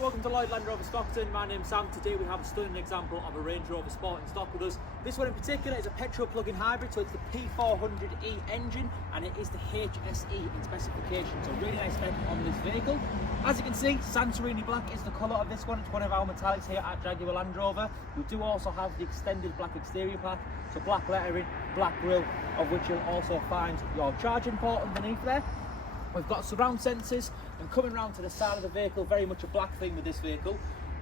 welcome to Lloyd Land Rover Stockton. My name's Sam. Today we have a stunning example of a Range Rover Sport in stock with us. This one in particular is a petrol plug-in hybrid, so it's the P400e engine and it is the HSE in specification, so really nice spec on this vehicle. As you can see, Santorini Black is the colour of this one. It's one of our metallics here at Jaguar Land Rover. We do also have the extended black exterior pack, so black lettering, black grille, of which you'll also find your charging port underneath there. We've got surround sensors, and coming round to the side of the vehicle, very much a black theme with this vehicle.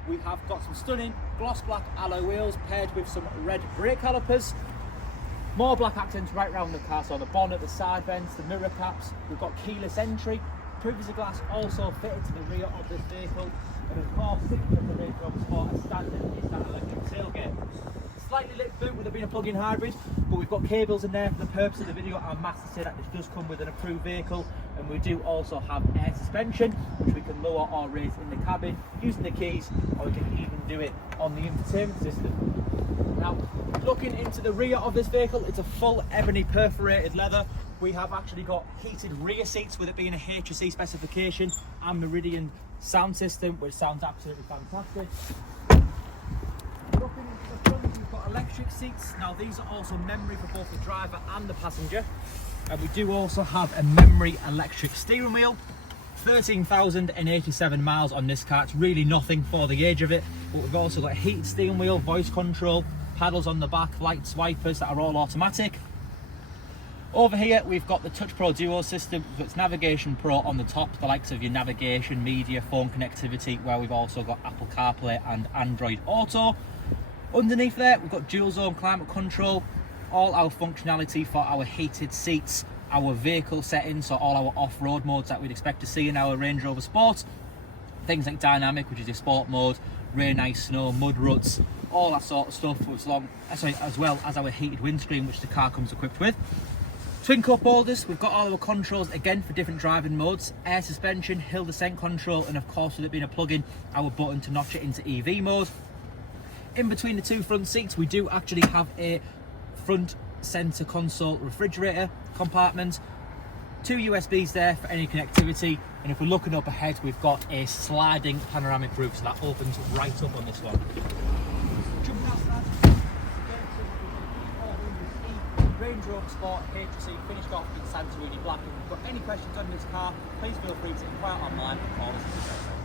We have got some stunning gloss black alloy wheels paired with some red brake calipers. More black accents right round the car, so on the bonnet, the side vents, the mirror caps. We've got keyless entry. Privacy glass also fitted to the rear of this vehicle. And of course, sitting at the Range Rover Sport as standard is that electric tailgate. Slightly lit boot with it being a plug-in hybrid, but we've got cables in there for the purpose of the video. I'm master to say that this does come with an approved vehicle, and we do also have air suspension, which we can lower or raise in the cabin using the keys, or we can even do it on the infotainment system. Now, looking into the rear of this vehicle, it's a full ebony perforated leather. We have actually got heated rear seats with it being a HSE specification, and Meridian Sound system, which sounds absolutely fantastic. Looking into the front, we've got electric seats. Now these are also memory for both the driver and the passenger. And we do also have a memory electric steering wheel. 13,087 miles on this car. It's really nothing for the age of it. But we've also got a heated steering wheel, voice control, paddles on the back, lights, wipers that are all automatic. Over here we've got the Touch Pro Duo system, so it's Navigation Pro on the top, the likes of your navigation, media, phone connectivity, where we've also got Apple CarPlay and Android Auto. Underneath there we've got dual zone climate control, all our functionality for our heated seats, our vehicle settings, so all our off-road modes that we'd expect to see in our Range Rover Sport. Things like Dynamic, which is your sport mode, rain, ice, snow, mud ruts, all that sort of stuff, as well as our heated windscreen, which the car comes equipped with. Twin cup holders, we've got all our controls again for different driving modes, air suspension, hill descent control, and of course with it being a plug-in, our button to notch it into EV mode. In between the two front seats we do actually have a front center console refrigerator compartment, two USBs there for any connectivity, and if we're looking up ahead we've got a sliding panoramic roof, so that opens right up on this one. Jumping outside, Range Rover Sport HSE finished off in Santorini Black. If you've got any questions on this car, please feel free to inquire online or call us.